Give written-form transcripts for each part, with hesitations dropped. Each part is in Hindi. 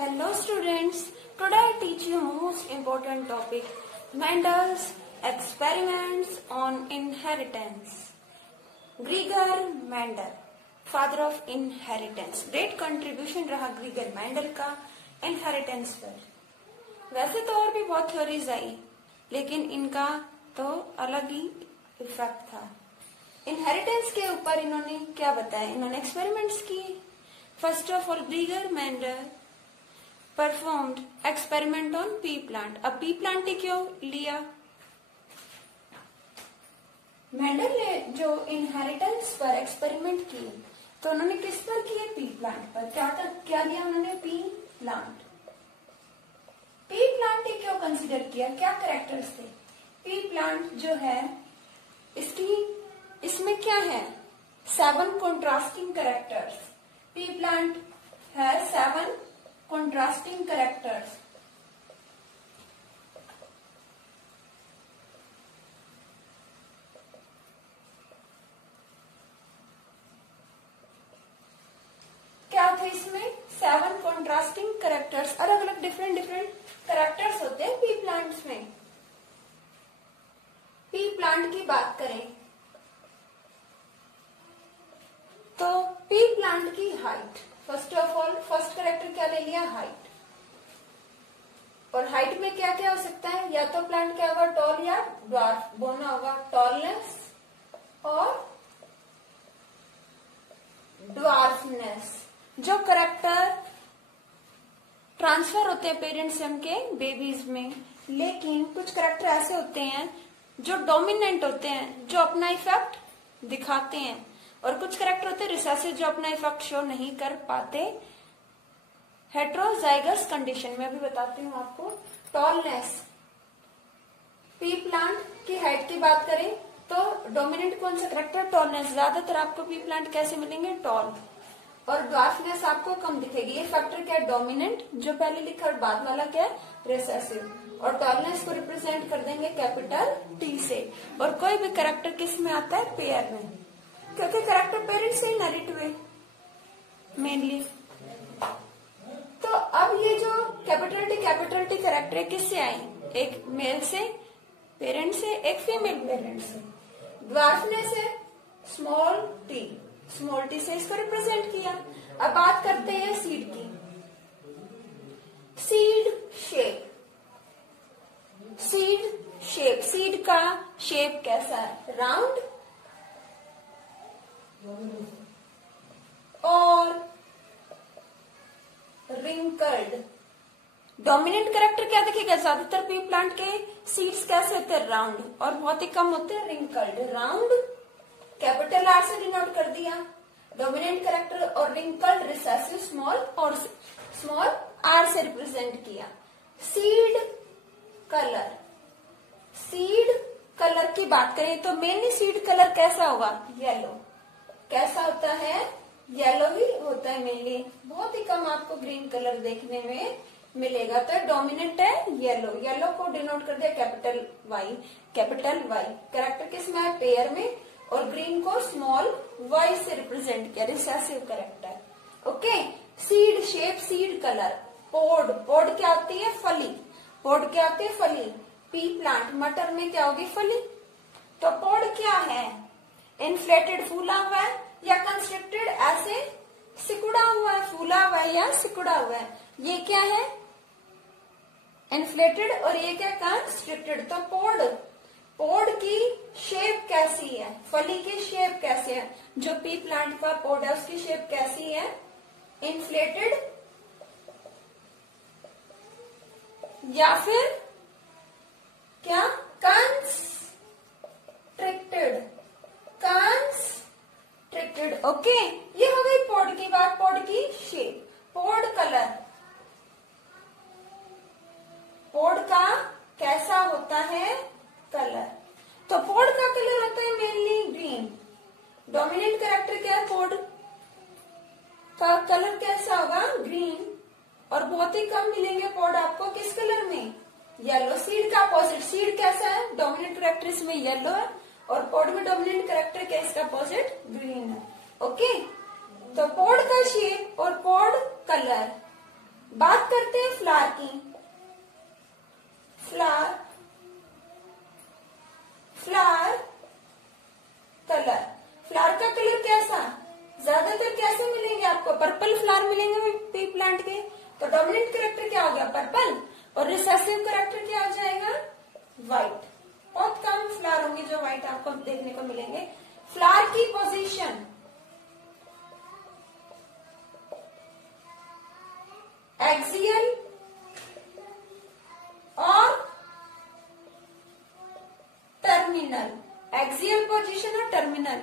Hello students, today I teach you most important topic, Mendel's experiments on inheritance. Gregor Mendel, father of inheritance. Great contribution रहा ग्रीगर मेंडल का inheritance पर. वैसे तो और भी बहुत थ्योरीज आई, लेकिन इनका तो अलग ही इफेक्ट था. इनहेरिटेंस के ऊपर इन्होंने क्या बताया, इन्होंने एक्सपेरिमेंट्स किए. First of all ग्रीगर Mendel performed experiment on P plant. अब पी प्लांट ही क्यों लिया? मेंडल ने जो इनहेरिटेंस पर एक्सपेरिमेंट किए तो उन्होंने किस पर किए? पी प्लांट पर. क्या लिया उन्होंने? P plant. पी प्लांट ही क्यों कंसिडर किया? क्या कैरेक्टर्स थे? पी प्लांट जो है इसमें क्या है? 7 कॉन्ट्रास्टिंग कैरेक्टर्स. पी प्लांट है 7 contrasting characters. क्या थे इसमें? 7 contrasting characters. अलग अलग डिफरेंट कैरेक्टर्स होते हैं पी प्लांट्स में. पी प्लांट की बात करें तो पी प्लांट की height, first of all first character क्या ले लिया? हाइट. और हाइट में क्या क्या हो सकता है? या तो प्लांट क्या होगा? टॉल या ड्वार्फ. बोना होगा टॉलनेस और ड्वार्फनेस. जो कैरेक्टर ट्रांसफर होते हैं पेरेंट्स से उनके बेबीज में, लेकिन कुछ कैरेक्टर ऐसे होते हैं जो डोमिनेंट होते हैं, जो अपना इफेक्ट दिखाते हैं, और कुछ कैरेक्टर होते हैं रिसेसिव जो अपना इफेक्ट शो नहीं कर पाते. हेट्रोजाइगस कंडीशन में अभी बताती हूँ आपको. टॉलनेस. पी प्लांट की हाइट की बात करें तो डोमिनेंट कौन सा कैरेक्टर? टॉलनेस. ज्यादातर आपको पी प्लांट कैसे मिलेंगे? टॉल. और ड्वार्फनेस आपको कम दिखेगी. ये फैक्टर क्या है? डोमिनेंट जो पहले लिखा, और बाद वाला क्या है? रिसेसिव. और टॉलनेस को रिप्रेजेंट कर देंगे कैपिटल टी से. और कोई भी कैरेक्टर किस में आता है? पेयर में, क्योंकि कैरेक्टर पेरेंट्स से इनहेरिट हुए मेनली. तो अब ये जो कैपिटल टी कैरेक्टर है किससे आए? एक मेल से पेरेंट से, एक फीमेल पेरेंट से. ड्वार्फनेस है स्मॉल टी से इसको रिप्रेजेंट किया. अब बात करते हैं सीड की. Seed shape. सीड का शेप कैसा है? राउंड और रिंकल्ड. डोमिनेंट कैरेक्टर क्या दिखेगा? ज्यादातर पी प्लांट के सीड्स कैसे होते हैं? राउंड. और बहुत ही कम होते हैं रिंकल्ड. राउंड कैपिटल आर से डिनोट कर दिया डोमिनेंट कैरेक्टर, और रिंकल्ड रिसेसिव स्मॉल और स्मॉल आर से रिप्रेजेंट किया. सीड कलर की बात करें तो मेनली सीड कलर कैसा होगा? येलो. कैसा होता है? येलो ही होता है मेनली. बहुत ही कम आपको ग्रीन कलर देखने में मिलेगा. तो डोमिनेंट है येलो को डिनोट कर दिया कैपिटल वाई. कैरेक्टर किस में है? पेयर में. और ग्रीन को स्मॉल वाई से रिप्रेजेंट किया, recessive character. Okay. Seed shape, seed colour. Pod क्या आती है? फली. पी प्लांट मटर में क्या होगी? फली. तो पोड क्या है? इन्फ्लेटेड फूला हुआ है या कंस्ट्रिक्टेड ऐसे सिकुड़ा हुआ है? फूला हुआ है या सिकुड़ा हुआ है? ये क्या है? इन्फ्लेटेड. और ये क्या? कंस्ट्रिक्टेड. तो पोड की शेप कैसी है? फली की शेप कैसी है? जो पी प्लांट का पोड है उसकी शेप कैसी है? इन्फ्लेटेड या फिर क्या? कंस्ट्रिक्टेड. ओके. ये हो गई पोड की बात. पोड की शेप. Pod colour. पोड का कैसा होता है? कलर. तो पोड का कलर होता है मेनली ग्रीन. डोमिनेंट कैरेक्टर क्या है? पोड का कलर कैसा होगा? ग्रीन. और बहुत ही कम मिलेंगे पोड आपको किस कलर में? येलो. सीड का अपोजिट. सीड कैसा है? डोमिनेंट कैरेक्टर इसमें येलो है, और पोड में डोमिनेंट कैरेक्टर क्या है? इसका अपोजिट ग्रीन है. ओके. तो पोड का शेप और पोड कलर बात करते हैं फ्लावर की। फ्लावर कलर, फ्लावर का कलर कैसा, ज्यादातर कैसे मिलेंगे आपको, पर्पल फ्लावर मिलेंगे पी प्लांट के। तो डोमिनेंट कैरेक्टर क्या हो गया, पर्पल, और रिसेसिव कैरेक्टर क्या हो जाएगा, व्हाइट। बहुत कम फ्लावर होंगे जो व्हाइट आपको देखने को मिलेंगे। फ्लावर की पोजीशन, एक्सियल और टर्मिनल, एक्सियल पोजीशन और टर्मिनल।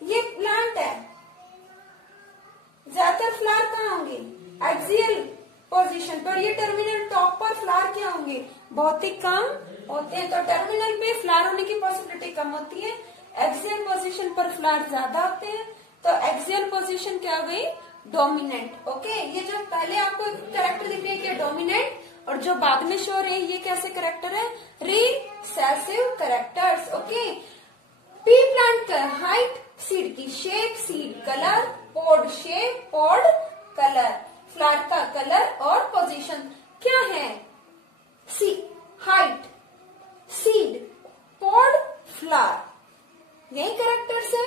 ये प्लांट है, ज्यादातर फ्लावर कहाँ होंगे, एक्सियल पोजीशन पर। ये टर्मिनल टॉप पर फ्लावर क्या होंगे, बहुत ही कम होते हैं। तो टर्मिनल पे फ्लावर होने की पॉसिबिलिटी कम होती है, एक्सियल पोजीशन पर फ्लावर ज्यादा होते हैं। तो एक्सियल पोजीशन क्या हो गई, डोमिनेंट। ओके, ये जो पहले आपको कैरेक्टर दिख रही है डोमिनेंट, और जो बाद में शो रहे हैं ये कैसे कैरेक्टर है, recessive characters. Okay, P plant का हाइट, सीड की shape, seed colour, pod shape, pod colour. Flower का कलर और पोजीशन क्या है, सी हाइट, सीड, पॉड, फ्लावर, यही कैरेक्टर्स है।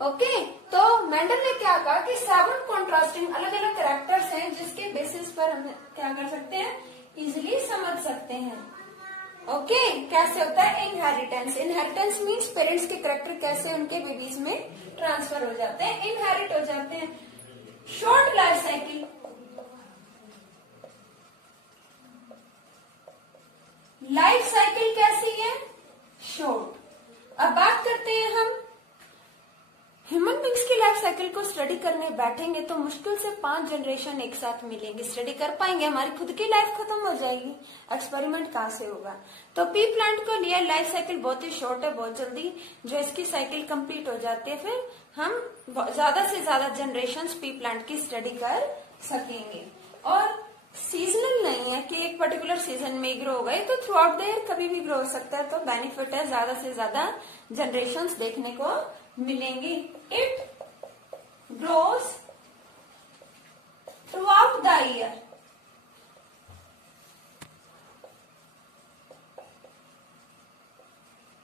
ओके, तो मेंडल ने क्या कहा कि 7 कॉन्ट्रास्टिंग अलग अलग कैरेक्टर्स हैं जिसके बेसिस पर हम क्या कर सकते हैं, इजिली समझ सकते हैं। ओके, कैसे होता है इनहेरिटेंस। इनहेरिटेंस मीन्स पेरेंट्स के कैरेक्टर कैसे उनके बेबीज में ट्रांसफर हो जाते हैं, इनहेरिट हो जाते हैं। Short life cycle, life cycle कैसी है, शॉर्ट। अब बात करते हैं हम ह्यूमन बींग्स की लाइफ साइकिल को स्टडी करने बैठेंगे तो मुश्किल से 5 जनरेशन एक साथ मिलेंगे, स्टडी कर पाएंगे, हमारी खुद की लाइफ खत्म हो जाएगी, एक्सपेरिमेंट कहाँ से होगा। तो पी प्लांट को लिए लाइफ साइकिल बहुत ही शॉर्ट है, बहुत जल्दी जो इसकी साइकिल कंप्लीट हो जाती है, फिर हम ज्यादा से ज्यादा जनरेशन पी प्लांट की स्टडी कर सकेंगे। और सीजनल नहीं है कि एक पर्टिकुलर सीजन में ग्रो हो गए, तो थ्रू आउट द ईयर कभी भी ग्रो हो सकता है। तो बेनिफिट है, ज्यादा से ज्यादा जनरेशन्स देखने को मिलेंगी। It grows throughout the year,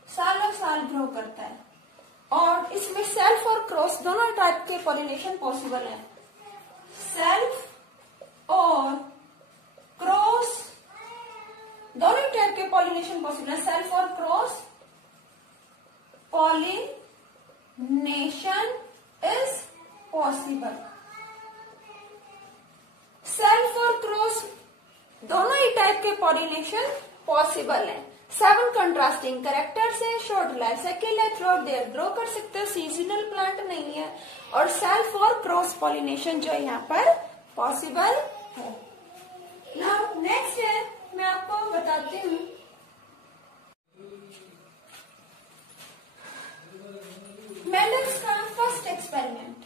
सालों साल ग्रो करता है। और इसमें सेल्फ और क्रॉस दोनों टाइप के पॉलिनेशन पॉसिबल है। सेल्फ और क्रॉस दोनों टाइप के पॉलिनेशन पॉसिबल है। सेल्फ और cross pollination is possible. Self और क्रॉस दोनों ही टाइप के पॉलिनेशन पॉसिबल है। 7 कंट्रास्टिंग कैरेक्टर्स है, शॉर्ट लाइफ साइकिल है, थ्रू आउट देयर ग्रो कर सकते हो, सीजनल प्लांट नहीं है, और सेल्फ और क्रॉस पॉलिनेशन जो यहाँ पर पॉसिबल है। नाउ नेक्स्ट है, मैं आपको बताती हूँ मेंडल्स का फर्स्ट एक्सपेरिमेंट।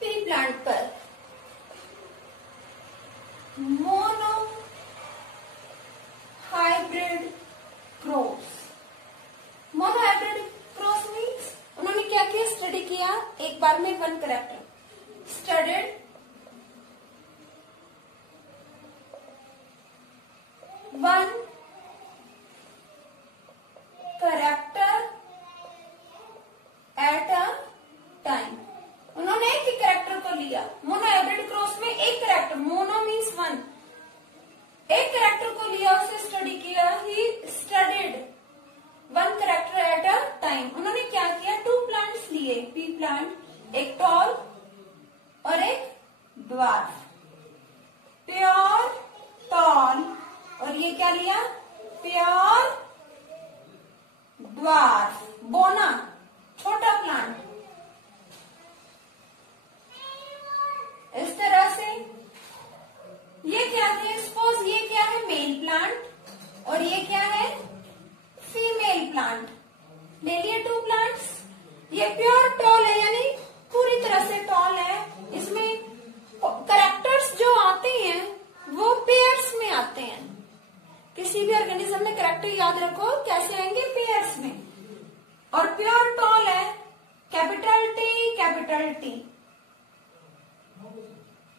पी प्लांट पर mono hybrid cross. Mono hybrid cross means उन्होंने क्या किया, स्टडी किया एक बार में 1 character, studied 1 character eight a time. उन्होंने एक ही कैरेक्टर को लिया। मोनो हाइब्रिड क्रॉस में एक कैरेक्टर, मोनो मीन्स 1, एक कैरेक्टर को लिया, उसे स्टडी किया। He studied 1 character eight a time. उन्होंने क्या किया, 2 प्लांट्स लिए, पी प्लांट, एक टॉल और एक ड्वार्फ। प्योर टॉल और ये क्या लिया, प्योर ड्वार्फ, बोना, छोटा प्लांट। इस तरह से ये क्या है, सपोज ये क्या है, मेल प्लांट और ये क्या है, फीमेल प्लांट। ले लिए 2 प्लांट्स। ये प्योर टॉल है, यानी पूरी तरह से टॉल है। इसमें कैरेक्टर्स जो आते हैं वो पेयर्स में आते हैं। किसी भी ऑर्गेनिज्म में कैरेक्टर याद रखो कैसे आएंगे, पेयर्स में। और प्योर टॉल है, capital T,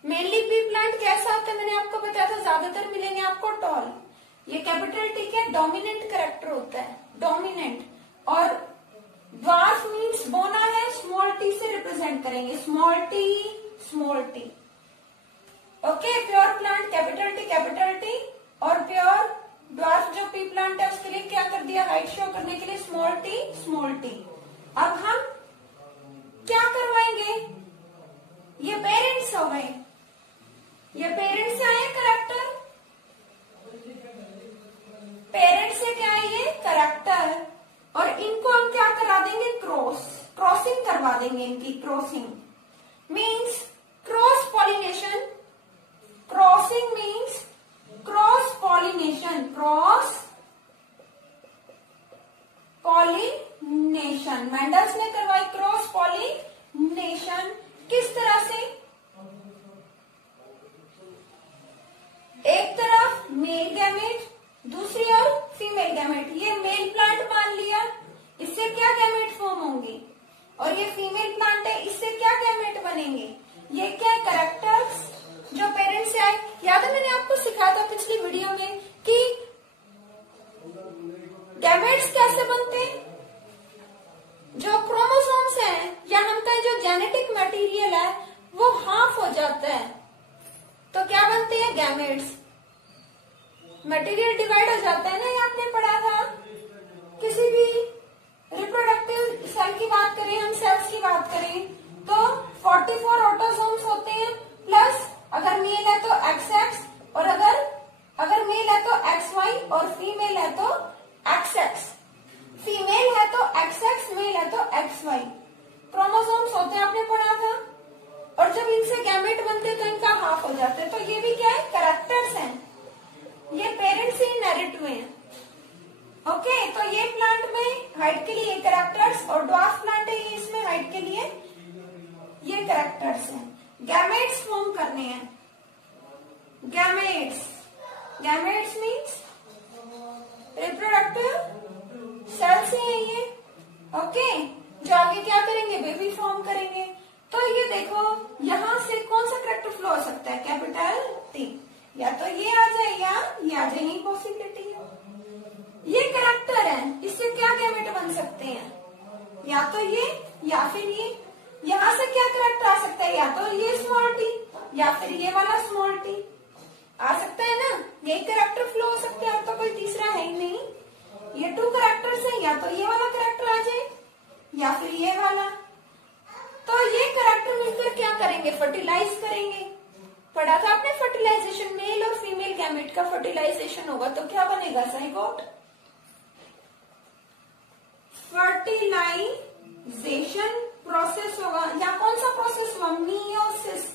mainly P plant कैसा होता है मैंने आपको बताया था, ज्यादातर मिलेंगे आपको टॉल। ये कैपिटल टी क्या डोमिनेंट कैरेक्टर होता है, डोमिनेंट। और ड्वार्फ मीन्स बोना है, स्मॉल टी से रिप्रेजेंट करेंगे, small T small T. Okay, pure plant capital T और प्योर ड्वार्फ जो पी प्लांट है उसके लिए क्या कर दिया, हाइट शो करने के लिए स्मॉल टी स्मॉल टी। अब हम क्या करवाएंगे, ये पेरेंट्स हो गए, ये पेरेंट्स से आए करेक्टर, पेरेंट्स से क्या है ये करेक्टर, और इनको हम क्या करा देंगे, क्रॉसिंग करवा देंगे इनकी, crossing means cross pollination, crossing means cross pollination, cross pollination. Mendel's ने करवाई क्रॉस पॉलिनेशन, किस तरह से, एक तरफ मेल गैमेट दूसरी ओर फीमेल गैमेट। ये मेल प्लांट मान लिया, इससे क्या गैमेट फॉर्म होंगे, और ये फीमेल प्लांट है, इससे क्या गैमेट बनेंगे, ये क्या है कैरेक्टर्स जो पेरेंट्स से आए। याद है मैंने आपको सिखाया था पिछली वीडियो में कि गैमेट्स कैसे बनते हैं, जो क्रोमोसोम्स हैं या हम कहें जो जेनेटिक मटेरियल है वो हाफ हो जाता है तो क्या बनते हैं गैमेट्स, मटेरियल डिवाइड हो जाता है ना, ये आपने पढ़ा था। किसी भी रिप्रोडक्टिव सेल की बात करें, हम सेल्स की बात करें तो 44 ऑटोसोम्स होते हैं, प्लस अगर मेल है तो XX, और अगर मेल है तो XY और फीमेल है तो XX, फीमेल है तो XX, मेल है तो XY क्रोमोसोम्स होते हैं, आपने पढ़ा था। और जब इनसे गैमेट बनते तो इनका हाफ हो जाता है, तो ये भी क्या है कैरेक्टर्स हैं, ये पेरेंट्स से इनहेरिट हुए हैं। ओके, तो ये प्लांट में हाइट के लिए कैरेक्टर्स, और ड्वार्फ प्लांट है ये, इसमें हाइट के लिए ये कैरेक्टर्स हैं। गैमेट्स फॉर्म करने हैं, गैमेट्स मीन्स रिप्रोडक्टिव सेल्स ही है ये। ओके, जो आगे क्या करेंगे, बेबी फॉर्म करेंगे। तो ये देखो यहां से कौन सा कैरेक्टर फ्लो हो सकता है, कैपिटल टी, या तो ये आ जाए या ये आ जाए, यही पॉसिबिलिटी है। ये कैरेक्टर है, इससे क्या गैमेट बन सकते हैं, या तो ये या फिर ये। यहां से क्या कैरेक्टर आ सकता है, या तो ये स्मॉल टी या फिर ये वाला स्मॉल टी आ सकता है ना, यही कैरेक्टर फ्लो हो सकते हैं, और तो कोई तीसरा है ही नहीं। ये 2 कैरेक्टर्स हैं, या तो ये वाला कैरेक्टर आ जाए या फिर ये वाला। तो ये कैरेक्टर मिलकर क्या करेंगे, फर्टिलाइज करेंगे। पढ़ा था आपने फर्टिलाइजेशन, मेल और फीमेल गैमेट का फर्टिलाइजेशन होगा तो क्या बनेगा, जाइगोट। फर्टिलाइजेशन प्रोसेस होगा, या कौन सा प्रोसेस हुआ, मियोसिस।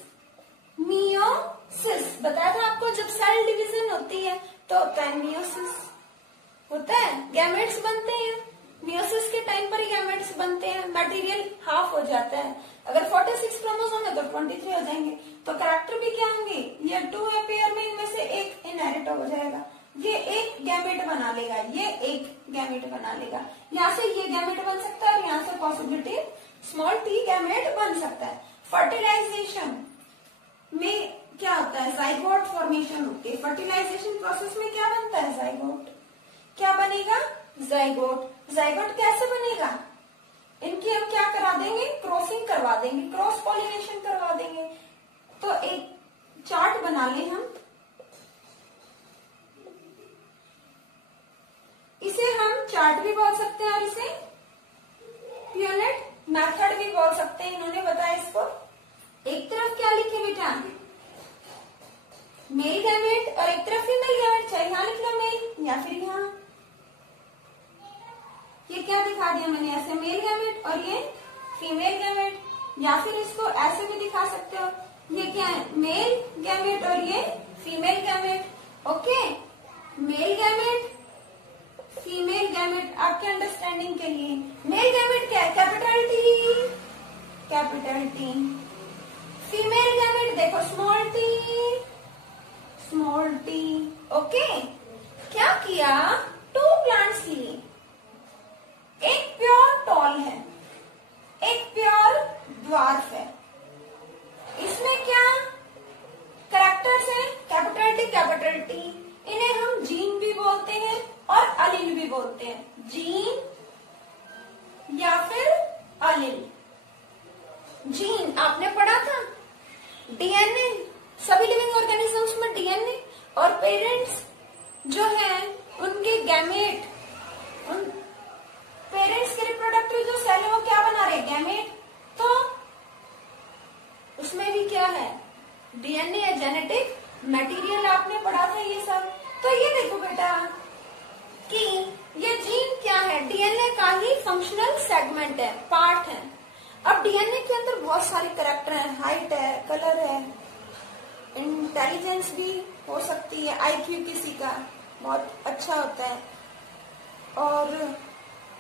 मियोसिस बताया था आपको, जब सेल डिवीजन होती है तो होता है मियोसिस, होता है, गैमेट्स बनते हैं। मियोसिस के टाइम पर गैमेट्स बनते हैं, मटेरियल हाफ हो जाता है। अगर 46 क्रोमोसोम है तो 23 हो जाएंगे। तो कैरेक्टर भी क्या होंगे, ये 2 है पेयर में, इनमें से एक इनहेरिट हो जाएगा, ये एक गैमेट बना लेगा, ये एक गैमेट बना लेगा। यहाँ से ये गैमेट बन सकता है और यहाँ से पॉसिबिलिटी स्मॉल टी गैमेट बन सकता है। फर्टिलाइजेशन में क्या होता है, जाइगोट फॉर्मेशन होती है। फर्टिलाइजेशन प्रोसेस में क्या बनता है, जाइगोट। क्या बनेगा, जाइगोट। जाइगोट कैसे बनेगा, इनकी हम क्या करा देंगे, क्रॉसिंग करवा देंगे, क्रॉस पॉलिनेशन करवा देंगे। तो एक चार्ट बना ले हम, इसे हम चार्ट भी बोल सकते हैं और इसे प्यूनेट मेथड भी बोल सकते हैं, इन्होंने बताया इसको। एक तरफ क्या लिखे बेटा, मेल गैमेट, और एक तरफ फीमेल गैमेट, चाहे यहां लिख लो मेल या फिर यहां। ये क्या दिखा दिया मैंने, ऐसे मेल गैमेट और ये फीमेल गैमेट, या फिर इसको ऐसे भी दिखा सकते हो, ये क्या है, मेल गैमेट और ये female gamete. Okay, male gamete female gamete, आपके अंडरस्टैंडिंग के लिए। मेल गैमेट क्या है, capital T, capital T. Female gamete देखो small T, small T. Okay, क्या किया, 2 प्लांट्स लिए, एक प्योर टॉल है, एक प्योर ड्वार्फ है। इसमें क्या अलील भी बोलते हैं, जीन या फिर अलील। जीन आपने पढ़ा था, डीएनए, सभी लिविंग ऑर्गेनिजम्स में डीएनए, और पेरेंट्स जो है उनके गैमेट, उन पेरेंट्स के रिप्रोडक्टिव जो सेल है वो क्या बना रहे, गैमेट। तो उसमें भी क्या है, डीएनए या जेनेटिक मटेरियल, आपने पढ़ा था ये सब। तो ये देखो बेटा कि ये जीन क्या है, डीएनए का ही फंक्शनल सेगमेंट है, पार्ट है। अब डीएनए के अंदर बहुत सारे कैरेक्टर हैं, हाइट है, कलर है, इंटेलिजेंस भी हो सकती है, आईक्यू किसी का बहुत अच्छा होता है, और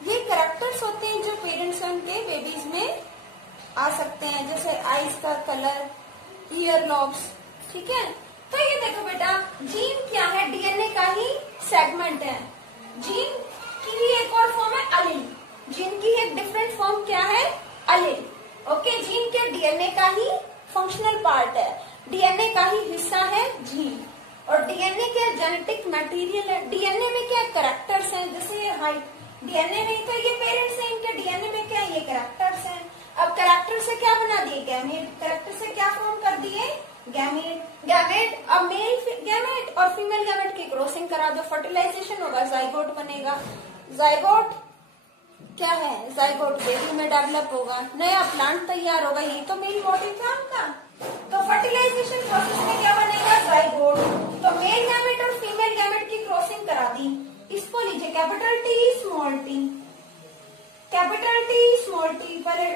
ये कैरेक्टर्स होते हैं जो पेरेंट्स हैं उनके बेबीज में आ सकते हैं, जैसे आईज का कलर, ईयर लॉब्स, ठीक है। तो ये देखो बेटा, जीन क्या है, डीएनए का ही सेगमेंट है। जीन की भी एक और फॉर्म है अलील, जीन की एक डिफरेंट फॉर्म क्या है, अलील। ओके, जीन के डीएनए का ही फंक्शनल पार्ट है, डीएनए का ही हिस्सा है जीन। और डीएनए क्या जेनेटिक मटेरियल है, डीएनए में क्या कैरेक्टर्स हैं, जैसे ये हाइट, डीएनए नहीं तो ये पेरेंट्स हैं, इनके डीएनए में क्या ये कैरेक्टर्स हैं। अब कैरेक्टर से क्या बना दिए, गैमेट, कैरेक्टर से क्या फॉर्म कर दिए, गैमेट। गैमेट, अब मेल गैमेट और फीमेल गैमेट की क्रॉसिंग करा दो, फर्टिलाइजेशन होगा, जाइगोट बनेगा। जाइगोट क्या है, जाइगोट बेबी में डेवलप होगा, नया प्लांट तैयार होगा, यही तो मेन मोटिव था उनका। तो फर्टिलाइजेशन प्रोसेस में क्या बनेगा, जाइगोट। तो मेल गैमेट और फीमेल गैमेट की क्रॉसिंग करा दी। इसको लीजिए capital T small T, capital T small T, पहले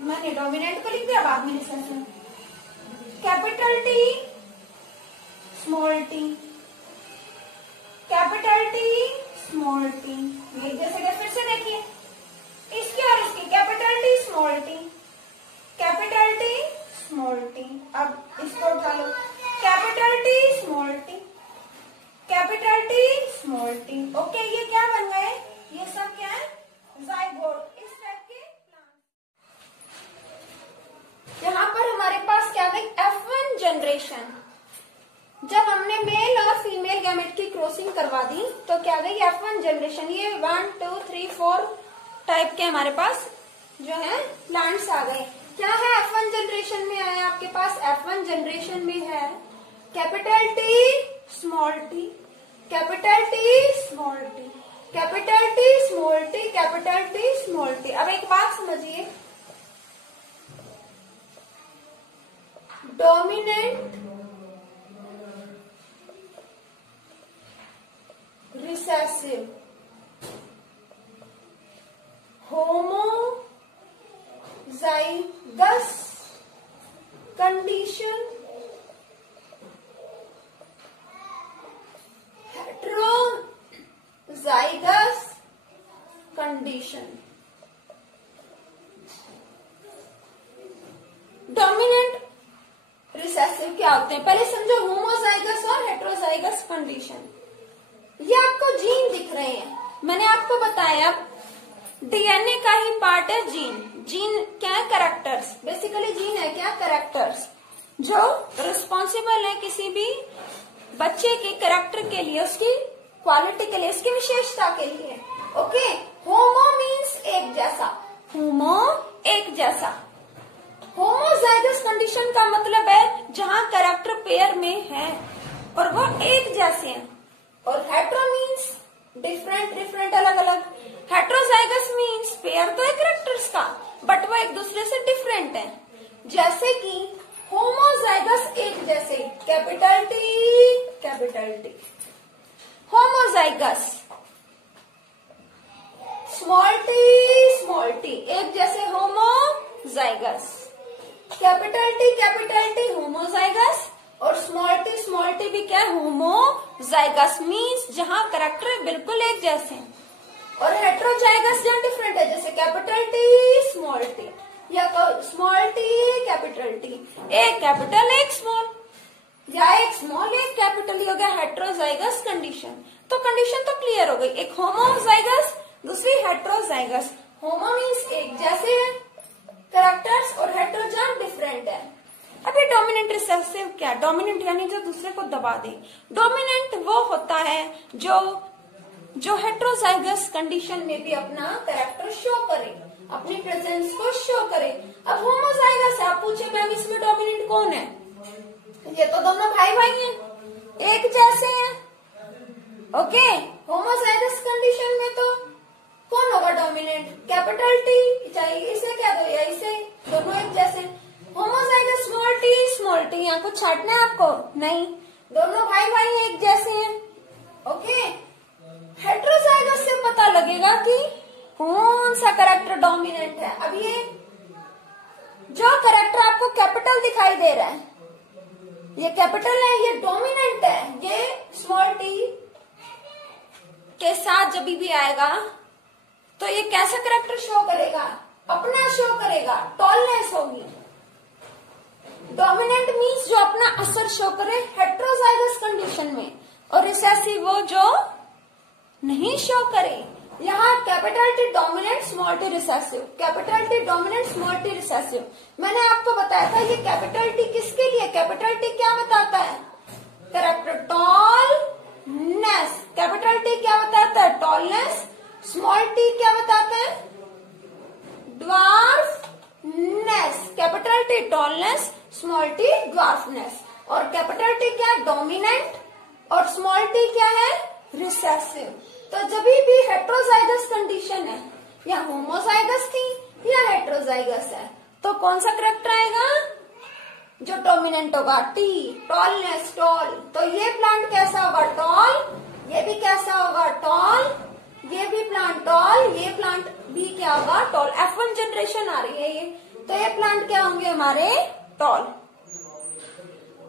मैंने डोमिनेंट को लिख दिया, बाद में recessive. Capital T small T, capital T small T, एक जैसे फिर से देखिए, इसकी और इसकी, capital T small T, capital T small T. अब इसको उठा लो, capital T small T, capital T small T. Okay, ये क्या बन गए, ये सब क्या है, जाइगोट, इस टाइप के प्लांट। यहाँ पर हमारे पास क्या गई, F1 जनरेशन। जब हमने मेल और फीमेल गैमेट की क्रॉसिंग करवा दी तो क्या गई, F1 जनरेशन। ये 1 2 3 4 टाइप के हमारे पास जो है प्लांट्स आ गए। क्या है F1 जनरेशन में आया आपके पास, F1 जनरेशन में है capital T small T, capital T small T, capital T small T, capital T small T. अब एक बात समझिए, dominant recessive homozygous condition, heterozygous condition. Dominant recessive क्या होते हैं, पहले समझो, होमोजाइगस और हेटेरोजाइगस कंडीशन। ये आपको जीन दिख रहे हैं, मैंने आपको बताया डीएनए का ही पार्ट है जीन। जीन क्या है, कैरेक्टर्स, बेसिकली जीन है क्या, कैरेक्टर्स, जो रिस्पॉन्सिबल है किसी भी बच्चे के कैरेक्टर के लिए, उसकी क्वालिटी के लिए, उसकी विशेषता के लिए। ओके, होमो मीन्स एक जैसा, होमो एक जैसा। होमोजाइगस कंडीशन का मतलब है जहां कैरेक्टर पेयर में है और वो एक जैसे हैं। और हेट्रो मीन्स डिफरेंट, डिफरेंट, अलग अलग। हेट्रोजाइगस मीन्स पेयर तो है कैरेक्टर्स का, बट वो एक दूसरे से डिफरेंट है। जैसे कि होमोजाइगस एक जैसे, capital T, capital T. Homozygous small T एक जैसे, होमोजाइगस। कैपिटल टी होमोजाइगस, और स्मॉल टी भी क्या है, होमोजाइगस मीन्स जहां कैरेक्टर बिल्कुल एक जैसे हैं। और हेट्रोजाइगस जहां डिफरेंट है, जैसे कैपिटल टी स्मॉल टी, या स्मॉल टी कैपिटल टी, एक कैपिटल एक स्मॉल, या एक स्मॉल एक कैपिटल, हो गया हेट्रोजाइगस कंडीशन। तो कंडीशन तो क्लियर हो गई, एक होमोजाइगस, दूसरी हेट्रोजाइगस। होमो मीन्स एक जैसे है कैरेक्टर्स, और हेट्रो डिफरेंट है। अब ये डोमिनेंट रिसेसिव क्या, डोमिनेंट यानी जो दूसरे को दबा दे। डोमिनेंट वो होता है जो जो हेट्रोजाइगस कंडीशन में भी अपना कैरेक्टर शो करे, अपनी प्रेजेंस को शो करे। अब होमोजाइगस है, आप पूछे मैम इसमें डोमिनेंट कौन है? ये तो दोनों भाई भाई हैं, एक जैसे हैं। ओके, होमोजाइगस कंडीशन में तो कौन होगा डोमिनेंट? कैपिटल टी, चाहे इसे क्या दो या इसे, दोनों एक जैसे। होमोजाइगस स्मॉल टी, यहाँ कुछ छाटना है आपको? नहीं, दोनों भाई भाई एक जैसे हैं। ओके, हेट्रोजाइगस से पता लगेगा कि कौन सा कैरेक्टर डोमिनेंट है। अब ये जो कैरेक्टर आपको कैपिटल दिखाई दे रहा है, ये कैपिटल है, ये डोमिनेंट है। ये स्मॉल टी के साथ जब भी आएगा तो ये कैसा कैरेक्टर शो करेगा? अपना शो करेगा, टॉलनेस होगी। डोमिनेंट मीन्स जो अपना असर शो करे हेट्रोजाइगस कंडीशन में, और रिसेसिव वो जो नहीं शो करे। यहाँ capital T dominant, small T recessive, capital T dominant, small T recessive. मैंने आपको बताया था ये कैपिटल टी किसके लिए? कैपिटल टी क्या बताता है? Character tallness. कैपिटल टी क्या बताता है? टॉलनेस। स्मॉल टी क्या बताता है? Dwarfness. Capital T tallness, small T dwarfness. और कैपिटल टी क्या है? डोमिनेंट, और स्मॉल टी क्या है? रिसेसिव। तो जब भी हेट्रोजाइगस कंडीशन है, या होमोजाइगस थी या हेट्रोजाइगस है, तो कौन सा कैरेक्टर आएगा? जो डोमिनेंट होगा, टी, टॉलनेस, टॉल। तो ये प्लांट कैसा होगा? टॉल। ये भी कैसा होगा? टॉल। ये भी प्लांट टॉल, ये प्लांट भी क्या होगा? टॉल। F1 जनरेशन आ रही है ये, तो ये प्लांट क्या होंगे हमारे? Tall.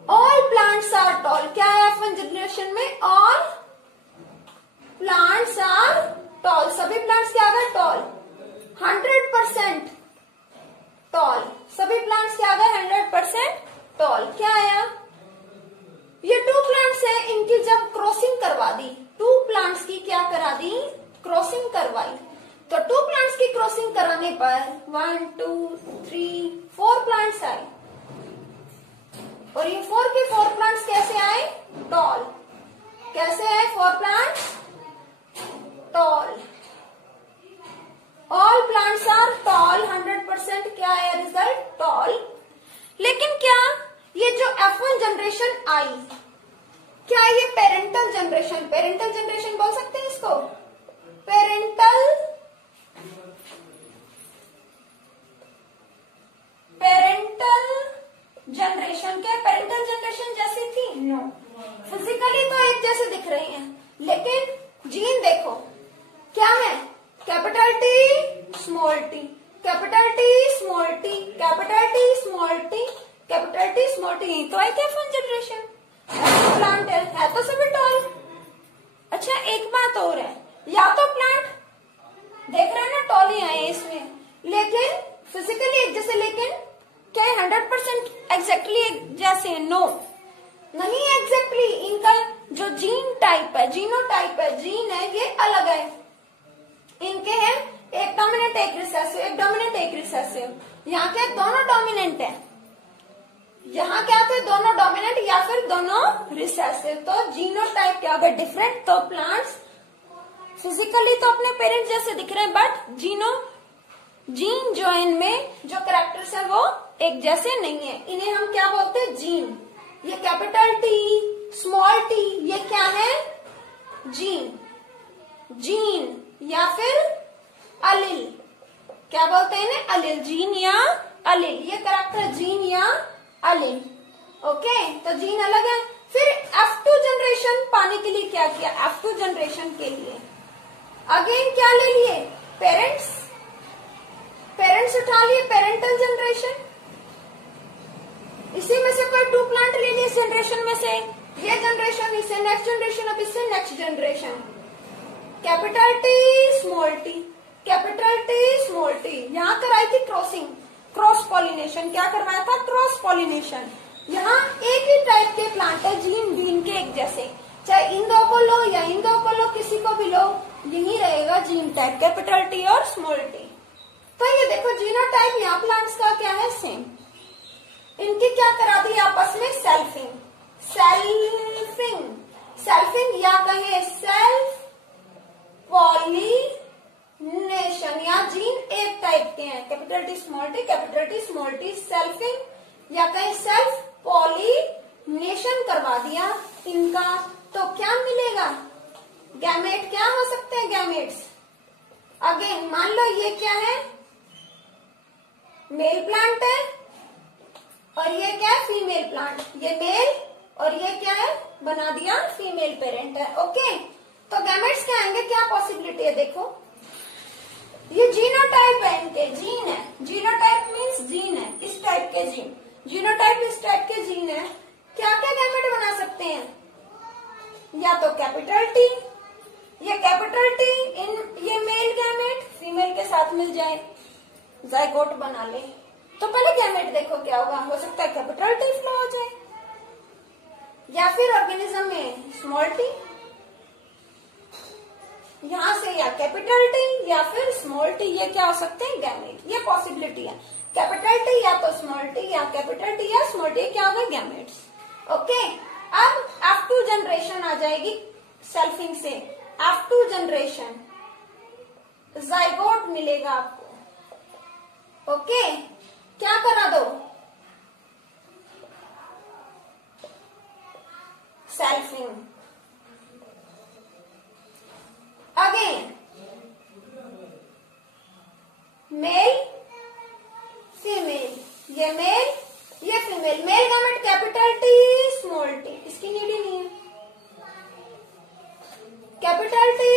All plants are tall. क्या है F1 जनरेशन में? All plants are tall. सभी प्लांट्स क्या आ गए? टॉल। 100% टॉल। सभी प्लांट्स क्या आ गए? 100% टॉल। क्या आया? ये 2 प्लांट्स है, इनकी जब क्रॉसिंग करवा दी, 2 प्लांट्स की क्या करा दी? क्रॉसिंग करवाई। तो 2 प्लांट्स की क्रॉसिंग कराने पर 1 2 3 4 प्लांट्स आए, और ये 4 के 4 प्लांट्स कैसे आए? टॉल। कैसे आए 4 plants? Tall. All plants are tall. 100% क्या है रिजल्ट? टॉल। लेकिन क्या ये जो F1 जनरेशन आई, क्या ये पेरेंटल जनरेशन बोल सकते हैं इसको? पेरेंटल जनरेशन, क्या पेरेंटल जनरेशन जैसी थी? नो। फिजिकली तो एक जैसे दिख रही हैं, लेकिन जीन देखो क्या है? Capital T, small T, capital T, small T, capital T, small T, capital T, small T. तो आई थी F1 जनरेशन। प्लांट है तो सभी टॉल। अच्छा, एक बात और है, या तो प्लांट देख रहे हैं ना टॉल ही आए इसमें, लेकिन फिजिकली एक जैसे, लेकिन क्या 100% एग्जैक्टली एक जैसे? नो, नहीं एग्जैक्टली। इनका जो जीन टाइप है, जीनोटाइप है, जीन है, ये अलग है। इनके हैं एक डोमिनेंट एक रिसेसिव, एक डोमिनेंट एक रिसेसिव। यहाँ के दोनों डोमिनेंट है, यहाँ क्या थे? दोनों डोमिनेंट या फिर दोनों रिसेसिव। तो जीनोटाइप क्या होगा? डिफरेंट। तो प्लांट्स फिजिकली तो अपने पेरेंट्स जैसे दिख रहे हैं, बट जीन जो इनमें जो कैरेक्टर्स है वो एक जैसे नहीं है। इन्हें हम क्या बोलते हैं? जीन। ये कैपिटल टी, स्मॉल टी, ये क्या है? जीन। जीन या फिर अलिल, क्या बोलते हैं इन्हें? अलिल। जीन या अलिल, ये कैरेक्टर जीन या अलिल। ओके, तो जीन अलग है। फिर F2 जनरेशन पाने के लिए क्या किया? F2 जनरेशन के लिए अगेन क्या ले लिए? पेरेंट्स उठा लिए, पेरेंटल जनरेशन। इसी में से कोई 2 प्लांट ले लिए इस जनरेशन में से, ये जनरेशन, इससे नेक्स्ट जनरेशन, अब इससे next generation. Capital T, small T, capital T, small T. यहाँ कराई थी क्रॉसिंग, क्रॉस पॉलिनेशन। क्या करवाया था? Cross pollination. यहाँ एक ही टाइप के प्लांट है, जीन बीन के एक जैसे, चाहे इन दो को लो या इन दो को लो, किसी को भी लो, यही रहेगा जीन टाइप, कैपिटल टी और स्मॉल टी। तो ये देखो जीनोटाइप यहाँ प्लांट्स का क्या है? सेम। इनकी क्या करा दी आपस में? सेल्फिंग या कहे सेल्फ पॉलिनेशन या जीन एक टाइप के हैं, capital T small T selfing या कहीं सेल्फ पॉलिनेशन करवा दिया इनका, तो क्या मिलेगा? गैमेट। क्या हो सकते हैं गैमेट्स? अगेन मान लो ये क्या है, मेल प्लांट है और ये क्या है, फीमेल प्लांट। ये मेल और ये क्या है, बना दिया फीमेल पेरेंट है। ओके, तो गैमेट्स क्या आएंगे, क्या पॉसिबिलिटी है? देखो ये जीनोटाइप है, इनके जीन है। जीनोटाइप मीन्स जीन है, इस टाइप के जीन। जीनोटाइप इस टाइप के जीन है। क्या क्या गैमेट बना सकते हैं? या तो कैपिटल टी, ये कैपिटल टी ये मेल गैमेट फीमेल के साथ मिल जाए, जाइगोट बना ले। तो पहले गैमेट देखो क्या होगा, हो सकता है कैपिटल टी फ्लो हो जाए, या फिर ऑर्गेनिज्म में स्मॉल टी, यहां से या कैपिटल टी या फिर स्मॉल टी, ये क्या हो सकते हैं गैमेट। ये पॉसिबिलिटी है, कैपिटल टी या तो स्मॉल टी या कैपिटल टी या स्मॉल टी, क्या होगा गैमेट्स। ओके, अब F2 जनरेशन आ जाएगी सेल्फिंग से। F2 जनरेशन जाइगोट मिलेगा आपको। ओके, क्या करा दो, सेल्फिंग। अगेन मेल फीमेल, ये मेल ये female, mail gamete capital T small T, इसकी नीड ही नहीं है। Capital T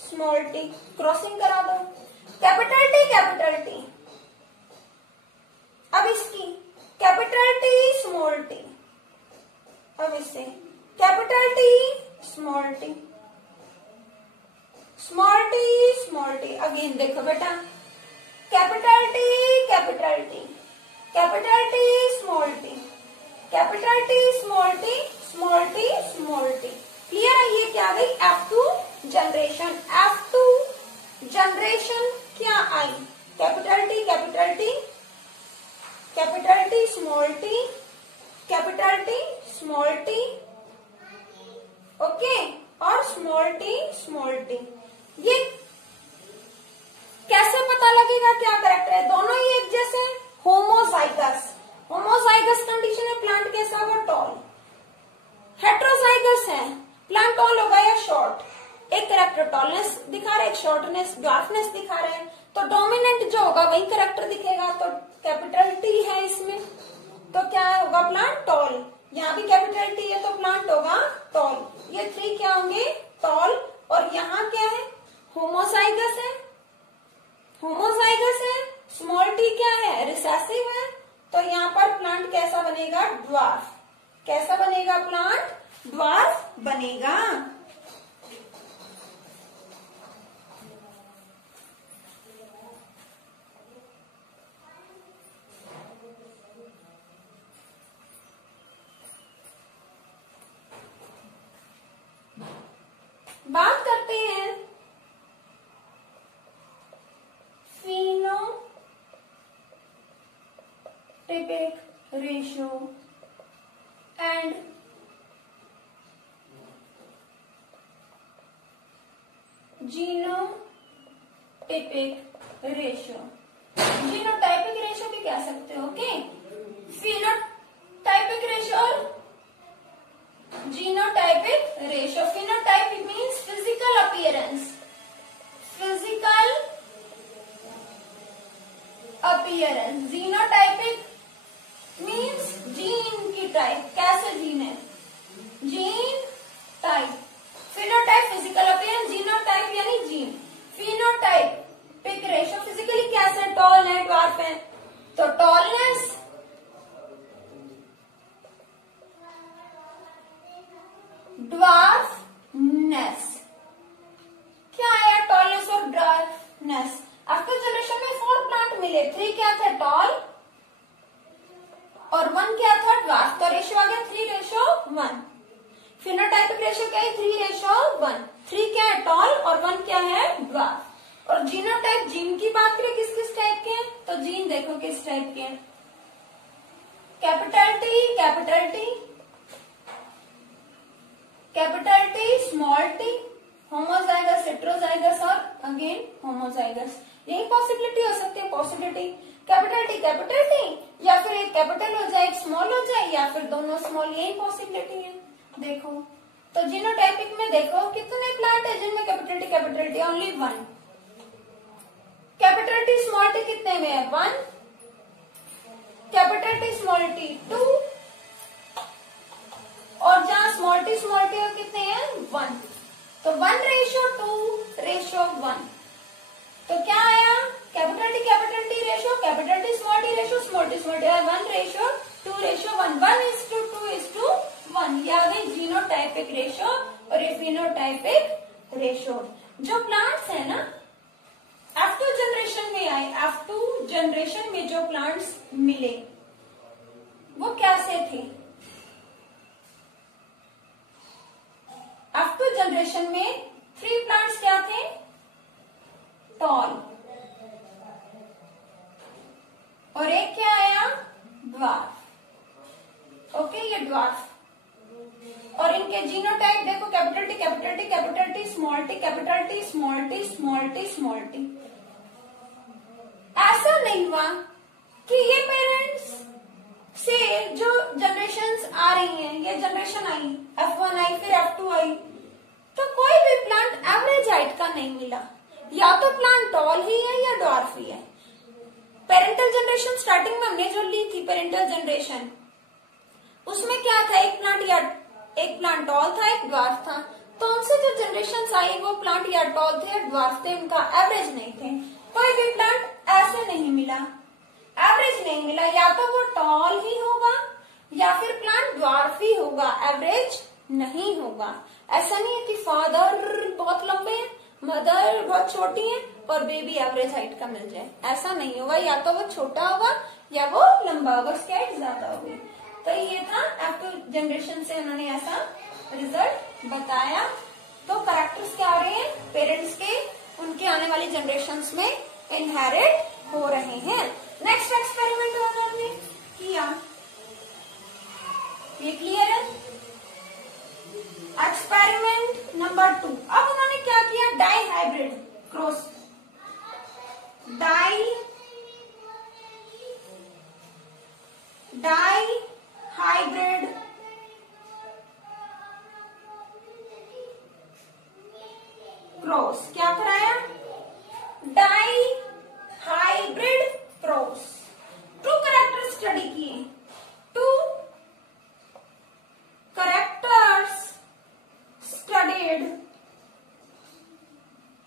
small T crossing करा दो, कैपिटल टी। अब इसकी कैपिटल टी स्मॉल टी, अब इससे capital T small T, small T. Again देखो बेटा, capital T capital T, capital T small T, capital T small T, small T small T. Clear है? ये क्या गई F2 जनरेशन। F2 जनरेशन क्या आई, capital T capital T, capital T small T, capital T small T, okay, और स्मॉल टी। ये कैसे पता लगेगा क्या करेक्टर है? दोनों ही एक जैसे, होमोजाइगस। होमोजाइगस कंडीशन में प्लांट कैसा होगा, टॉल। हेट्रोजाइगस है, प्लांट टॉल होगा या शॉर्ट। एक करेक्टर टॉलनेस दिखा रहा है, एक शॉर्टनेस ड्वार्फनेस दिखा रहा है, तो डोमिनेंट जो होगा वही करेक्टर दिखेगा। तो कैपिटल टी है इसमें, तो क्या होगा प्लांट टॉल। यहाँ भी कैपिटल टी है तो प्लांट होगा टॉल। ये थ्री क्या होंगे, टॉल। और यहाँ क्या है, होमोजाइगस है, होमोजाइगस है। स्मॉल टी क्या है, रिसेसिव है। तो यहाँ पर प्लांट कैसा बनेगा, ड्वार्फ। कैसा बनेगा प्लांट, ड्वार्फ बनेगा। बात करते हैं phenotypic ratio and genotypic ratio. Genotypic ratio भी कह सकते हो, ओके। फिनोटाइपिक रेशियो और genotypic ratio. Phenotype means physical appearance, physical appearance. Genotypic means gene की टाइप, कैसे जीन है, gene type. Phenotype physical appearance, genotype यानी जीन। फिनोटाइपिक रेशियो फिजिकली कैसे, टॉल है, ड्वार्फ है, तो टॉलनेस, ड्वार्फनेस। क्या आया, टॉलनेस और ड्वार्फनेस। आफ्टर जनरेशन में 4 प्लांट मिले, 3 क्या थे, टॉल और 1 क्या था, ड्वार्फ। तो रेशियो आ गया 3:1। फिनोटाइपिक रेशियो क्या है, 3:1। 3 क्या है, टॉल और 1 क्या है, ड्वार्फ। और जीनोटाइप, जीन की बात करें किस किस टाइप के हैं, तो जीन देखो किस टाइप के हैं, capital T capital T, capital T small T, homozygous, heterozygous और अगेन होमोजाइगस। यही पॉसिबिलिटी हो सकती है, पॉसिबिलिटी कैपिटल टी या फिर एक कैपिटल हो जाए एक स्मॉल हो जाए या फिर दोनों स्मॉल, यही पॉसिबिलिटी है। देखो तो जीनोटाइपिक में देखो कितने प्लांट है जिनमें capital T only 1, capital T small T कितने में है 1, कैपिटल टी स्मॉल टी 2 और जहां स्मॉल टी हो कितने हैं 1, तो 1:2:1। तो क्या आया capital T ratio, capital T small T 1:2:1, 1:2:1। ये आ गई जीनोटाइपिक रेशियो और ये फिनोटाइपिक रेशियो। जो प्लांट्स है ना F2 जनरेशन में आए, F2 जनरेशन में जो प्लांट्स मिले वो कैसे थे? F2 जनरेशन में 3 प्लांट्स क्या थे? टॉल, और एक क्या आया ड्वार्फ। ओके, ये ड्वार्फ। और इनके जीनोटाइप देखो capital T small T, capital T small T. ऐसा नहीं हुआ कि ये पेरेंट्स से जो जनरेशंस आ रही हैं, ये जनरेशन आई F1 आई फिर F2 आई, तो कोई भी प्लांट एवरेज हाइट का नहीं मिला, या तो प्लांट टॉल ही है या ड्वार्फ ही है। पेरेंटल जनरेशन स्टार्टिंग में हमने जो ली थी पेरेंटल जनरेशन, उसमें क्या था एक प्लांट टॉल था एक ड्वार्फ था, तो उनसे जो जनरेशन आई वो प्लांट या टॉल थे या ड्वार्फ थे, उनका एवरेज नहीं थे। कोई भी प्लांट ऐसे नहीं मिला, एवरेज नहीं मिला, या तो वो टॉल ही होगा या फिर प्लांट ड्वार्फ ही होगा, एवरेज नहीं होगा। ऐसा नहीं है कि फादर बहुत लंबे हैं, मदर बहुत छोटी है और बेबी एवरेज हाइट का मिल जाए, ऐसा नहीं होगा। या तो वो छोटा होगा या वो लंबा होगा, उसकी हाइट ज्यादा होगी। तो ये था F2 जनरेशन से उन्होंने ऐसा रिजल्ट बताया। तो कैरेक्टर्स क्या हो रहे हैं पेरेंट्स के, उनके आने वाली जनरेशंस में इनहेरिट हो रहे हैं। नेक्स्ट एक्सपेरिमेंट उन्होंने किया, ये क्लियर है? Experiment number 2। अब उन्होंने क्या किया, dihybrid cross, dihybrid cross, क्या कराया, dihybrid cross. 2 character study किए, 2 characters studied